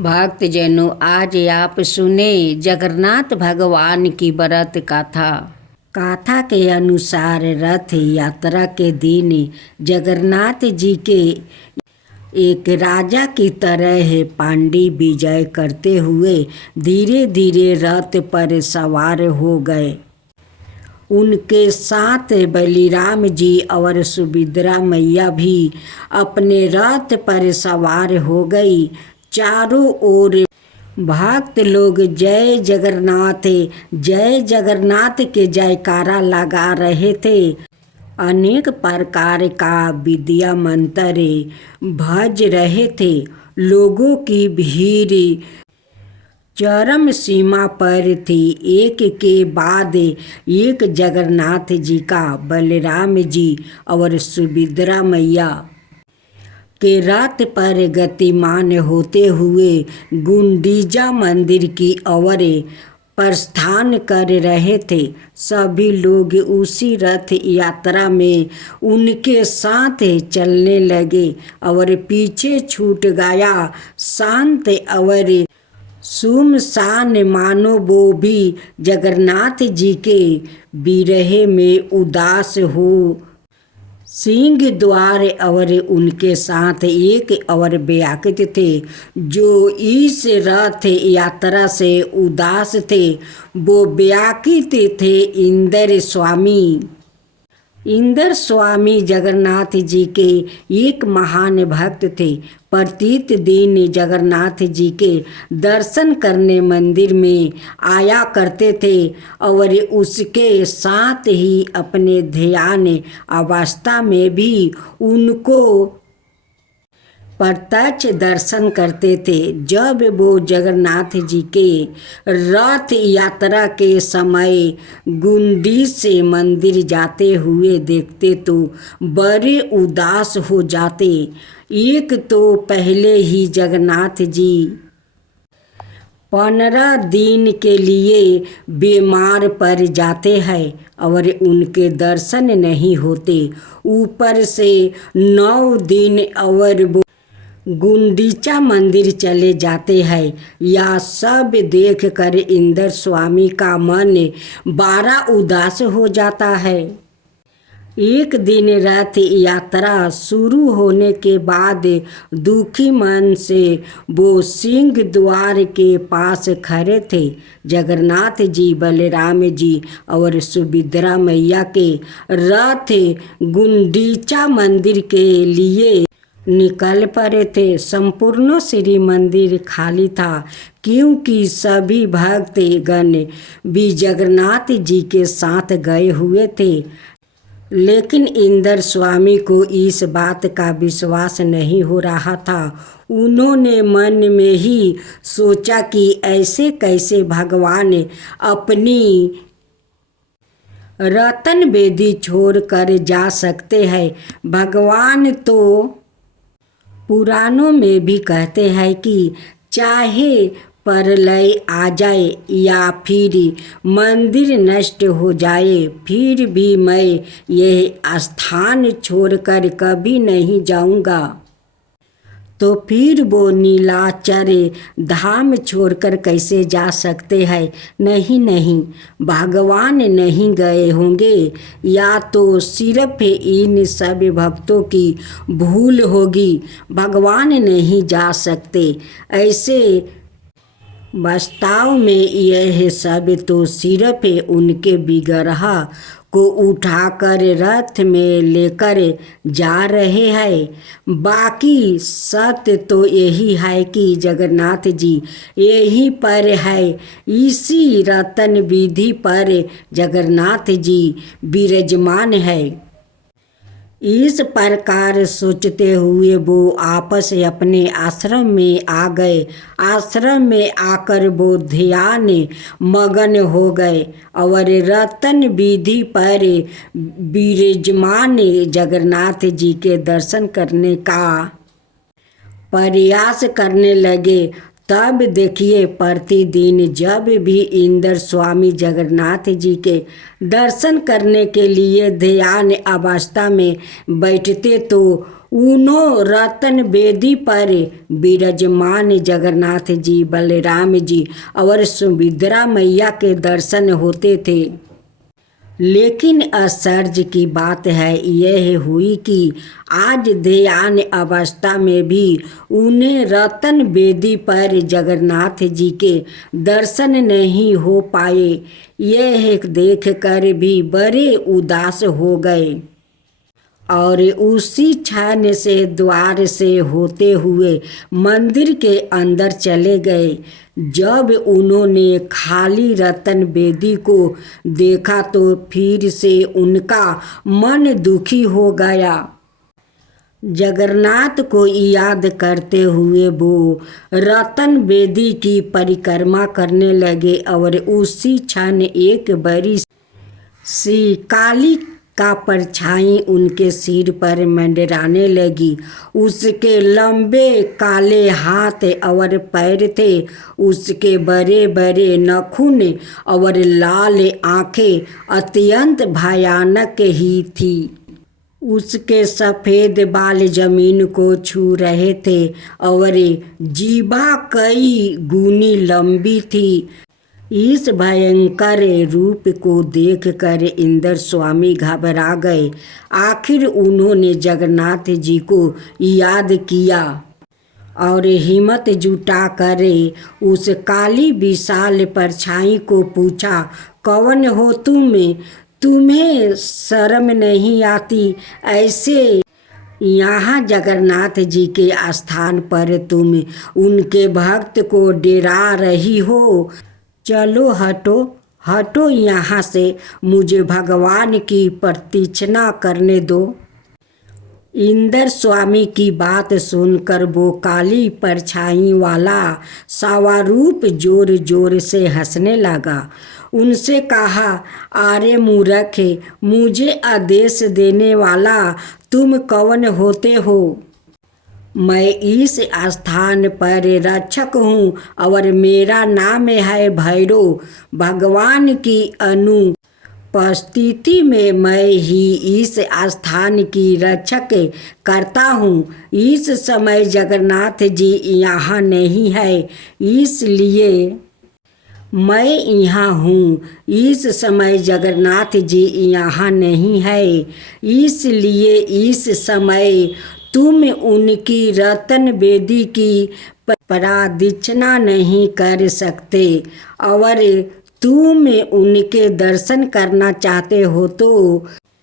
भक्तजनों, आज आप सुने जगन्नाथ भगवान की व्रत कथा। कथा के अनुसार रथ यात्रा के दिन जगन्नाथ जी के एक राजा की तरह पांडी विजय करते हुए धीरे धीरे रथ पर सवार हो गए। उनके साथ बलिराम जी और सुभद्रा मैया भी अपने रथ पर सवार हो गई। चारों ओर भक्त लोग जय जगन्नाथ के जयकारा लगा रहे थे। अनेक प्रकार का विद्या मंत्र भज रहे थे। लोगों की भीड़ चरम सीमा पर थी। एक के बाद एक जगन्नाथ जी का, बलराम जी और सुभद्रा मैया के रथ पर गतिमान होते हुए गुंडीचा मंदिर की ओर प्रस्थान कर रहे थे। सभी लोग उसी रथ यात्रा में उनके साथ चलने लगे और पीछे छूट गया शांत और सुमसान, मानो वो भी जगन्नाथ जी के विरह में उदास हो। सिंह द्वार और उनके साथ एक और व्याकुल थे जो इस रथ यात्रा से उदास थे। वो व्याकुल थे इंद्र स्वामी जगन्नाथ जी के एक महान भक्त थे। प्रत्येक दिन जगन्नाथ जी के दर्शन करने मंदिर में आया करते थे और उसके साथ ही अपने ध्यान अवस्था में भी उनको प्रत्यक्ष दर्शन करते थे। जब वो जगन्नाथ जी के रथ यात्रा के समय गुंडीचा मंदिर जाते हुए देखते तो बड़े उदास हो जाते। एक तो पहले ही जगन्नाथ जी 15 दिन के लिए बीमार पड़ जाते हैं और उनके दर्शन नहीं होते। ऊपर से 9 दिन और वो गुंडीचा मंदिर चले जाते हैं। यह सब देखकर इंद्र स्वामी का मन बड़ा उदास हो जाता है। एक दिन रथ यात्रा शुरू होने के बाद दुखी मन से वो सिंह द्वार के पास खड़े थे। जगन्नाथ जी, बलराम जी और सुभद्रा मैया के रथ गुंडीचा मंदिर के लिए निकल पड़े थे। संपूर्ण श्री मंदिर खाली था क्योंकि सभी भक्तगण भी जगन्नाथ जी के साथ गए हुए थे। लेकिन इंद्र स्वामी को इस बात का विश्वास नहीं हो रहा था। उन्होंने मन में ही सोचा कि ऐसे कैसे भगवान अपनी रतन बेदी छोड़कर जा सकते हैं। भगवान तो पुराणों में भी कहते हैं कि चाहे प्रलय आ जाए या फिर मंदिर नष्ट हो जाए, फिर भी मैं यह स्थान छोड़कर कभी नहीं जाऊंगा। तो फिर वो नीलाचल धाम छोड़कर कैसे जा सकते हैं? नहीं, भगवान नहीं गए होंगे, या तो सिर्फ इन सब भक्तों की भूल होगी। भगवान नहीं जा सकते। ऐसे वास्तव में यह सब तो सिर्फ उनके विग्रह को उठाकर रथ में लेकर जा रहे हैं। बाकी सत्य तो यही है कि जगन्नाथ जी यहीं पर है। इसी रतन विधि पर जगन्नाथ जी विराजमान है। इस प्रकार सोचते हुए वो आपस अपने आश्रम में आ गए। आश्रम में आकर वो ध्यान मगन हो गए और रतन विधि पर विराजमान जगन्नाथ जी के दर्शन करने का प्रयास करने लगे। तब देखिए प्रतिदिन जब भी इंद्र स्वामी जगन्नाथ जी के दर्शन करने के लिए ध्यान अवस्था में बैठते तो उन्हों रतन बेदी पर विराजमान जगन्नाथ जी, बलराम जी और सुभद्रा मैया के दर्शन होते थे। लेकिन आश्चर्य की बात है यह हुई कि आज ध्यान अवस्था में भी उन्हें रतन बेदी पर जगन्नाथ जी के दर्शन नहीं हो पाए। यह देख कर भी बड़े उदास हो गए और उसी क्षण से द्वार से होते हुए मंदिर के अंदर चले गए। जब उन्होंने खाली रतन बेदी को देखा तो फिर से उनका मन दुखी हो गया। जगन्नाथ को याद करते हुए वो रतन बेदी की परिक्रमा करने लगे और उसी क्षण एक बड़ी सी काली का परछाई उनके सिर पर मंडराने लगी। उसके लंबे काले हाथ और पैर थे, उसके बड़े बड़े नाखून और लाल आंखें अत्यंत भयानक ही थी। उसके सफ़ेद बाल जमीन को छू रहे थे और जीभा कई गुनी लंबी थी। इस भयंकर रूप को देखकर इंद्र स्वामी घबरा गए। आखिर उन्होंने जगन्नाथ जी को याद किया और हिम्मत जुटाकर उस काली विशाल परछाई को पूछा, कौन हो तुम? तुम्हें शर्म नहीं आती? ऐसे यहाँ जगन्नाथ जी के स्थान पर तुम उनके भक्त को डरा रही हो। चलो हटो हटो यहाँ से, मुझे भगवान की प्रतीक्षना करने दो। इंद्र स्वामी की बात सुनकर वो काली परछाई वाला सावारूप जोर जोर से हंसने लगा। उनसे कहा, अरे मूर्ख, मुझे आदेश देने वाला तुम कौन होते हो? मैं इस स्थान पर रक्षक हूँ और मेरा नाम है भैरव। भगवान की अनुपस्थिति में मैं ही इस स्थान की रक्षक करता हूँ। इस समय जगन्नाथ जी यहाँ नहीं है, इसलिए मैं यहाँ हूँ। इस समय जगन्नाथ जी यहाँ नहीं है, इसलिए इस समय तुम उनकी रतन बेदी की प्रदक्षिणा नहीं कर सकते और तुम उनके दर्शन करना चाहते हो तो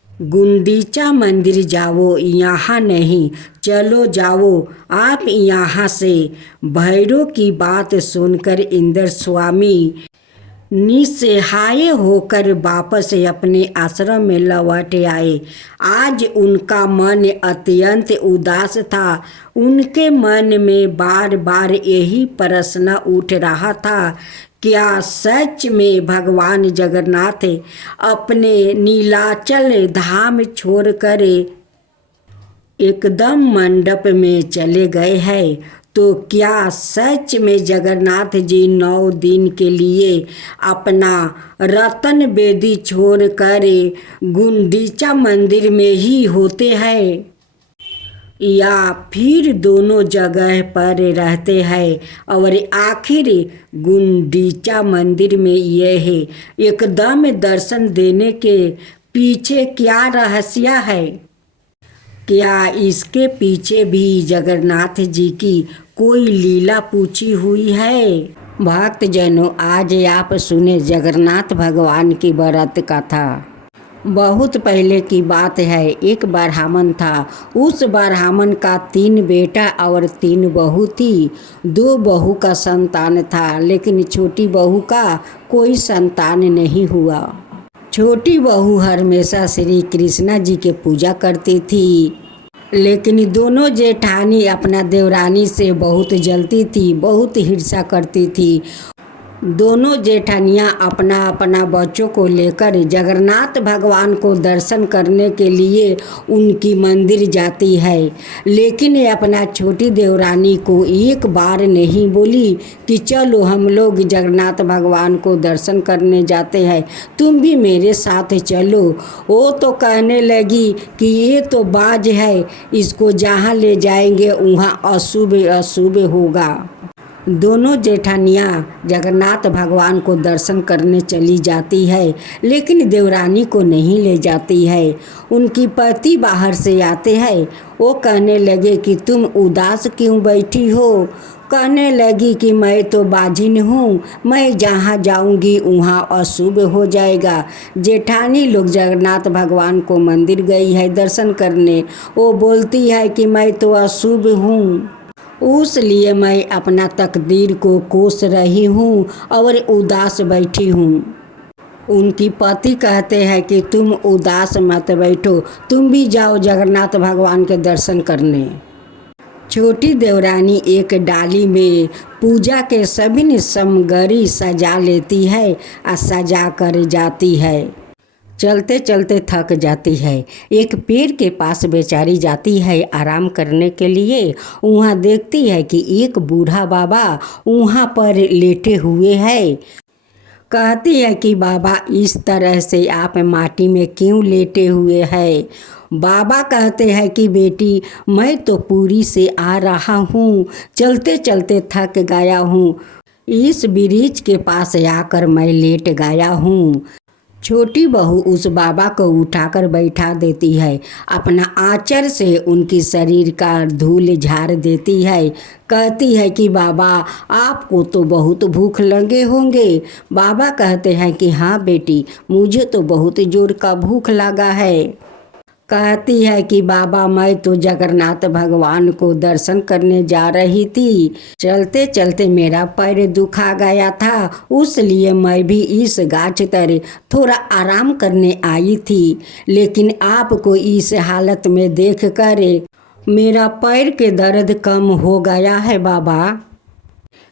गुंडीचा मंदिर जाओ, यहाँ नहीं। चलो जाओ आप यहाँ से। भैरव की बात सुनकर इंद्र स्वामी निस्सहाय होकर वापस अपने आश्रम में लौट आए। आज उनका मन अत्यंत उदास था। उनके मन में बार बार यही प्रश्न उठ रहा था, क्या सच में भगवान जगन्नाथ अपने नीलाचल धाम छोड़कर एकदम मंडप में चले गए हैं? तो क्या सच में जगन्नाथ जी 9 दिन के लिए अपना रतन बेदी छोड़कर गुंडीचा मंदिर में ही होते हैं, या फिर दोनों जगह पर रहते हैं? और आखिर गुंडीचा मंदिर में यह एकदम दर्शन देने के पीछे क्या रहस्य है? क्या इसके पीछे भी जगन्नाथ जी की कोई लीला पूछी हुई है? भक्तजनों, आज आप सुने जगन्नाथ भगवान की व्रत कथा। बहुत पहले की बात है, एक ब्राह्मण था। उस ब्राह्मण का 3 बेटा और 3 बहू थी। 2 बहू का संतान था, लेकिन छोटी बहू का कोई संतान नहीं हुआ। छोटी बहू हमेशा श्री कृष्ण जी के पूजा करती थी, लेकिन दोनों जेठानी अपना देवरानी से बहुत जलती थी, बहुत हिंसा करती थी। दोनों जेठानियाँ अपना अपना बच्चों को लेकर जगन्नाथ भगवान को दर्शन करने के लिए उनकी मंदिर जाती है, लेकिन ये अपना छोटी देवरानी को एक बार नहीं बोली कि चलो हम लोग जगन्नाथ भगवान को दर्शन करने जाते हैं, तुम भी मेरे साथ चलो। वो तो कहने लगी कि ये तो बाज है, इसको जहाँ ले जाएंगे वहाँ अशुभ अशुभ होगा। दोनों जेठानियाँ जगन्नाथ भगवान को दर्शन करने चली जाती है, लेकिन देवरानी को नहीं ले जाती है। उनकी पति बाहर से आते हैं। वो कहने लगे कि तुम उदास क्यों बैठी हो। कहने लगी कि मैं तो बाजिन हूँ, मैं जहाँ जाऊँगी वहाँ अशुभ हो जाएगा। जेठानी लोग जगन्नाथ भगवान को मंदिर गई है दर्शन करने। वो बोलती है कि मैं तो अशुभ हूँ, उसलिए मैं अपना तकदीर को कोस रही हूँ और उदास बैठी हूँ। उनकी पति कहते हैं कि तुम उदास मत बैठो, तुम भी जाओ जगन्नाथ भगवान के दर्शन करने। छोटी देवरानी एक डाली में पूजा के सभी सामग्री सजा लेती है और सजा कर जाती है। चलते चलते थक जाती है। एक पेड़ के पास बेचारी जाती है आराम करने के लिए। वहाँ देखती है कि एक बूढ़ा बाबा वहाँ पर लेटे हुए हैं। कहती है कि बाबा इस तरह से आप माटी में क्यों लेटे हुए हैं। बाबा कहते हैं कि बेटी मैं तो पूरी से आ रहा हूँ, चलते चलते थक गया हूँ, इस वृक्ष के पास आकर मैं लेट गया हूँ। छोटी बहू उस बाबा को उठाकर बैठा देती है, अपना आंचल से उनकी शरीर का धूल झाड़ देती है। कहती है कि बाबा आपको तो बहुत भूख लगे होंगे। बाबा कहते हैं कि हाँ बेटी, मुझे तो बहुत जोर का भूख लगा है। कहती है कि बाबा मैं तो जगन्नाथ भगवान को दर्शन करने जा रही थी, चलते चलते मेरा पैर दुखा गया था, उसलिए मैं भी इस गाछ तर थोड़ा आराम करने आई थी, लेकिन आपको इस हालत में देख कर मेरा पैर के दर्द कम हो गया है बाबा।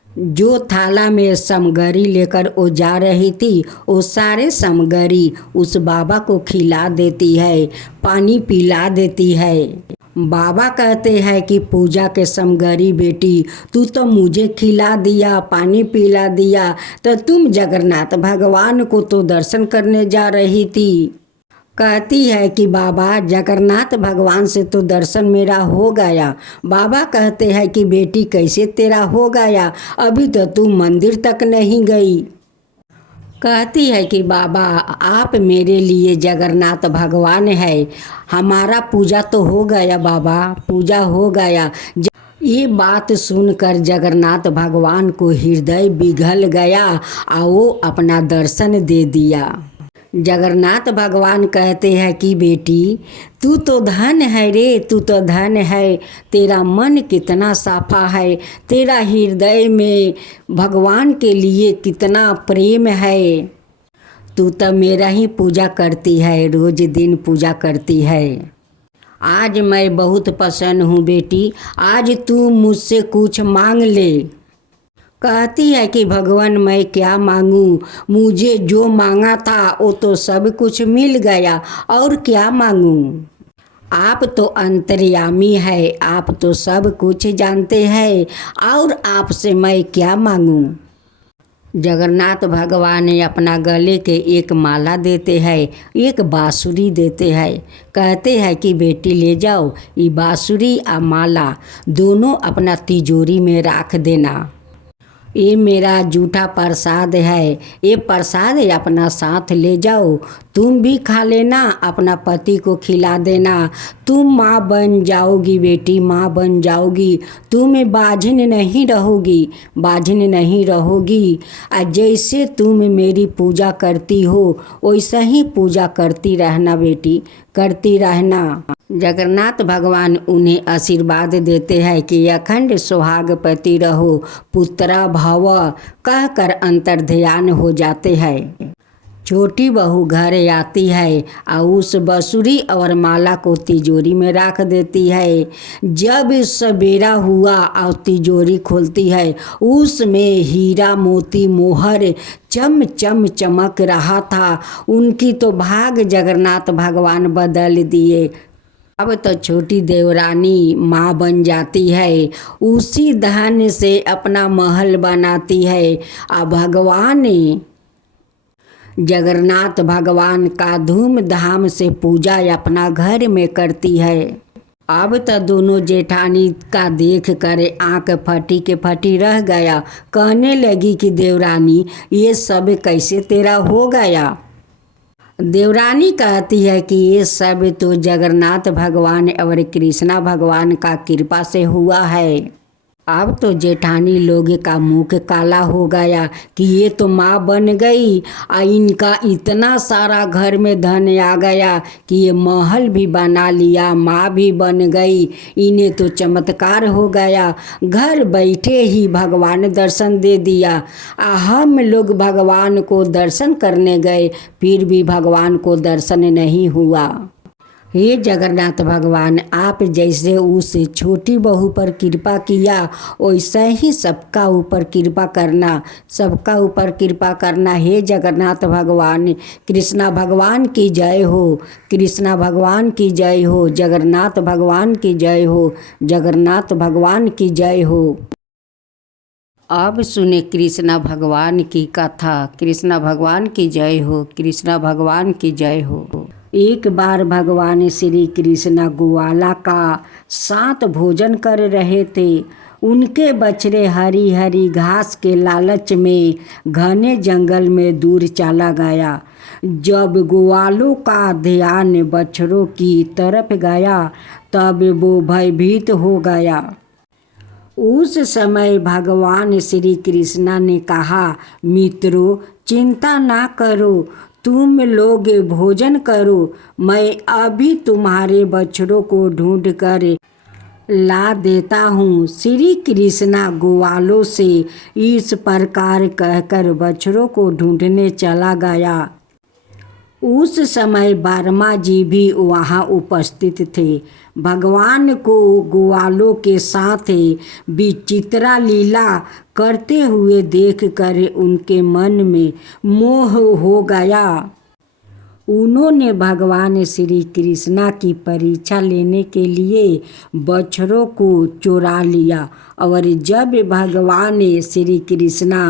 जो थाला में सामग्री लेकर वो जा रही थी, वो सारे सामग्री उस बाबा को खिला देती है, पानी पिला देती है। बाबा कहते हैं कि पूजा के सामग्री बेटी तू तो मुझे खिला दिया, पानी पिला दिया, तो तुम जगन्नाथ भगवान को तो दर्शन करने जा रही थी। कहती है कि बाबा जगन्नाथ भगवान से तो दर्शन मेरा हो गया। बाबा कहते हैं कि बेटी कैसे तेरा हो गया, अभी तो तू मंदिर तक नहीं गई। कहती है कि बाबा आप मेरे लिए जगन्नाथ भगवान है, हमारा पूजा तो हो गया बाबा, पूजा हो गया। ये बात सुनकर जगन्नाथ भगवान को हृदय पिघल गया और वो अपना दर्शन दे दिया। जगन्नाथ भगवान कहते हैं कि बेटी तू तो धन है रे, तू तो धन है, तेरा मन कितना साफा है, तेरा हृदय में भगवान के लिए कितना प्रेम है, तू तो मेरा ही पूजा करती है, रोज दिन पूजा करती है। आज मैं बहुत प्रसन्न हूँ बेटी, आज तू मुझसे कुछ मांग ले। कहती है कि भगवान मैं क्या मांगूं, मुझे जो मांगा था वो तो सब कुछ मिल गया, और क्या मांगूं। आप तो अंतर्यामी है, आप तो सब कुछ जानते हैं, और आपसे मैं क्या मांगूं। जगन्नाथ भगवान अपना गले के एक माला देते हैं, एक बांसुरी देते हैं। कहते हैं कि बेटी ले जाओ, ये बांसुरी और माला दोनों अपना तिजोरी में रख देना। ये मेरा जूठा प्रसाद है, ये प्रसाद अपना साथ ले जाओ, तुम भी खा लेना, अपना पति को खिला देना। तुम माँ बन जाओगी बेटी, माँ बन जाओगी, तुम बाझिन नहीं रहोगी, बाझिन नहीं रहोगी। जैसे तुम मेरी पूजा करती हो वैसा ही पूजा करती रहना बेटी, करती रहना। जगन्नाथ भगवान उन्हें आशीर्वाद देते हैं कि अखंड सुहागपति रहो, पुत्रा भव कहकर अंतर्ध्यान हो जाते हैं। छोटी बहू घर आती है और उस बांसुरी और माला को तिजोरी में रख देती है। जब सवेरा हुआ और तिजोरी खोलती है, उसमें हीरा मोती मोहर चम चम चमक रहा था। उनकी तो भाग जगन्नाथ भगवान बदल दिए। अब तो छोटी देवरानी माँ बन जाती है, उसी धन से अपना महल बनाती है और भगवान जगन्नाथ भगवान का धूमधाम से पूजा अपना घर में करती है। अब तो दोनों जेठानी का देख कर आँख फटी के फटी रह गया। कहने लगी कि देवरानी, ये सब कैसे तेरा हो गया। देवरानी कहती है कि ये सब तो जगन्नाथ भगवान और कृष्णा भगवान का कृपा से हुआ है। अब तो जेठानी लोग का मुंह काला हो गया कि ये तो माँ बन गई और इनका इतना सारा घर में धन आ गया कि ये महल भी बना लिया, माँ भी बन गई, इन्हें तो चमत्कार हो गया। घर बैठे ही भगवान दर्शन दे दिया। हम लोग भगवान को दर्शन करने गए, फिर भी भगवान को दर्शन नहीं हुआ। हे जगन्नाथ भगवान, आप जैसे उस छोटी बहू पर कृपा किया, वैसा ही सबका ऊपर कृपा करना, सबका ऊपर कृपा करना। हे जगन्नाथ भगवान, कृष्णा भगवान की जय हो, कृष्णा भगवान की जय हो, जगन्नाथ भगवान की जय हो, जगन्नाथ भगवान की जय हो। अब सुने कृष्णा भगवान की कथा। कृष्णा भगवान की जय हो, कृष्णा भगवान की जय हो। एक बार भगवान श्री कृष्ण ग्वाला का साथ भोजन कर रहे थे। उनके बछड़े हरी हरी घास के लालच में घने जंगल में दूर चला गया। जब ग्वालों का ध्यान बछड़ों की तरफ गया, तब वो भयभीत हो गया। उस समय भगवान श्री कृष्ण ने कहा, मित्रों, चिंता ना करो, तुम लोग भोजन करो, मैं अभी तुम्हारे बछड़ों को ढूंढ कर ला देता हूँ। श्री कृष्णा ग्वालों से इस प्रकार कहकर बछड़ों को ढूंढने चला गया। उस समय बर्मा जी भी वहाँ उपस्थित थे। भगवान को ग्वालों के साथ विचित्रा लीला करते हुए देखकर उनके मन में मोह हो गया। उन्होंने भगवान श्री कृष्णा की परीक्षा लेने के लिए बछड़ों को चुरा लिया और जब भगवान श्री कृष्णा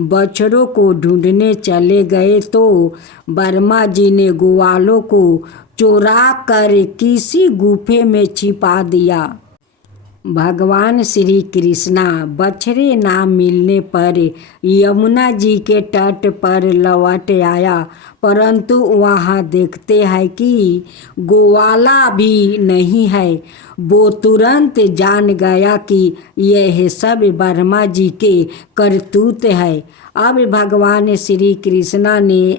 बछड़ों को ढूंढने चले गए तो बर्मा जी ने ग्वालों को चुरा कर किसी गुफे में छिपा दिया। भगवान श्री कृष्णा बछड़े ना मिलने पर यमुना जी के तट पर लौट आया, परंतु वहाँ देखते हैं कि ग्वाला भी नहीं है। वो तुरंत जान गया कि यह सब बर्मा जी के करतूत है। अब भगवान श्री कृष्णा ने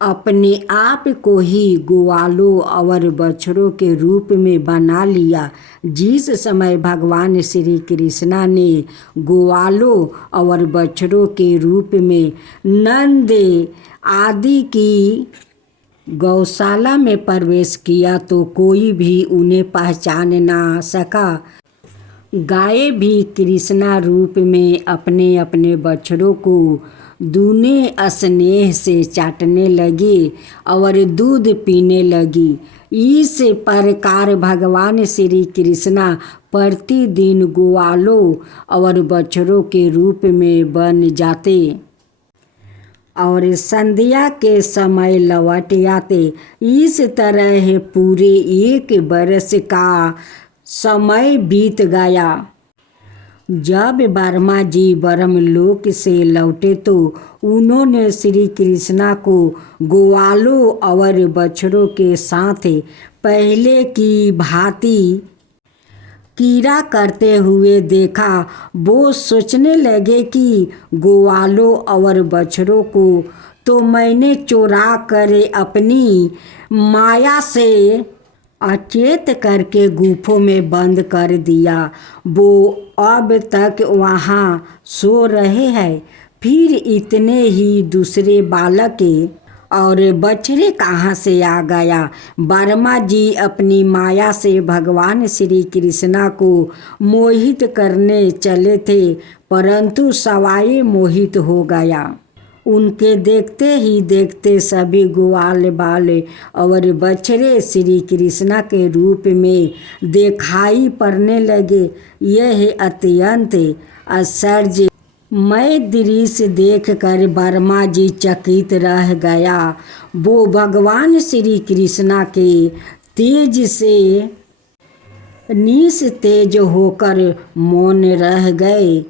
अपने आप को ही ग्वालों और बछड़ों के रूप में बना लिया। जिस समय भगवान श्री कृष्णा ने ग्वालों और बछड़ों के रूप में नंद आदि की गौशाला में प्रवेश किया तो कोई भी उन्हें पहचान ना सका। गाय भी कृष्णा रूप में अपने अपने बछड़ों को दूने स्नेह से चाटने लगी और दूध पीने लगी। इस प्रकार भगवान श्री कृष्णा प्रतिदिन ग्वालों और बछड़ों के रूप में बन जाते और संध्या के समय लौट आते। इस तरह पूरे 1 बरस का समय बीत गया। जब बर्मा जी ब्रह्मलोक से लौटे तो उन्होंने श्री कृष्णा को ग्वालों और बछड़ों के साथ पहले की भांति कीड़ा करते हुए देखा। वो सोचने लगे कि ग्वालों और बछड़ों को तो मैंने चुरा कर अपनी माया से अचेत करके गुफों में बंद कर दिया। वो अब तक वहाँ सो रहे हैं। फिर इतने ही दूसरे बालक और बछड़े कहाँ से आ गया। वर्मा जी अपनी माया से भगवान श्री कृष्णा को मोहित करने चले थे, परंतु सवाई मोहित हो गया। उनके देखते ही देखते सभी ग्वाल बाल और बछड़े श्री कृष्णा के रूप में दिखाई पड़ने लगे। यह अत्यंत आश्चर्यमय दृश्य देखकर वर्मा जी चकित रह गया। वो भगवान श्री कृष्णा के तेज से निस्तेज होकर मौन रह गए।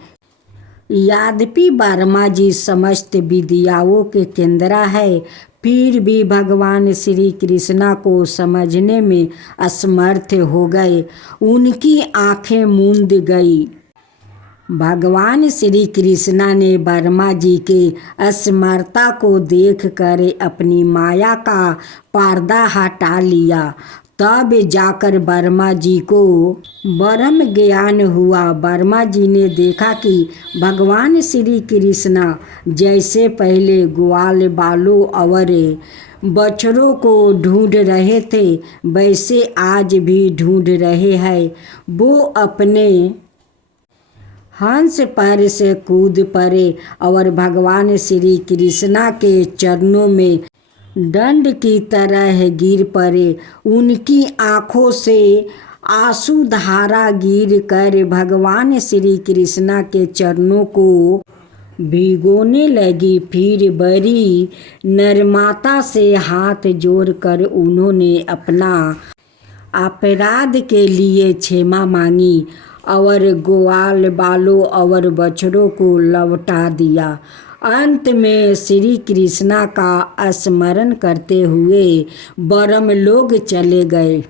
यद्यपि वर्मा जी समस्त विद्याओं के केंद्र है, फिर भी भगवान श्री कृष्णा को समझने में असमर्थ हो गए। उनकी आंखें मूंद गई। भगवान श्री कृष्णा ने वर्मा जी के असमर्थता को देखकर अपनी माया का पर्दा हटा लिया। तब जाकर वर्मा जी को ब्रह्म ज्ञान हुआ। वर्मा जी ने देखा कि भगवान श्री कृष्णा जैसे पहले ग्वाल बालों और बछड़ों को ढूंढ रहे थे, वैसे आज भी ढूंढ रहे हैं। वो अपने हंस पर से कूद पड़े और भगवान श्री कृष्णा के चरणों में दंड की तरह गिर पड़े। उनकी आंखों से आंसू धारा गिर कर भगवान श्री कृष्णा के चरणों को भिगोने लगी। फिर बड़ी नम्रता से हाथ जोड़कर उन्होंने अपना अपराध के लिए क्षमा मांगी और ग्वाल बालों और बछड़ों को लौटा दिया। अंत में श्री कृष्णा का स्मरण करते हुए ब्रह्मलोक चले गए।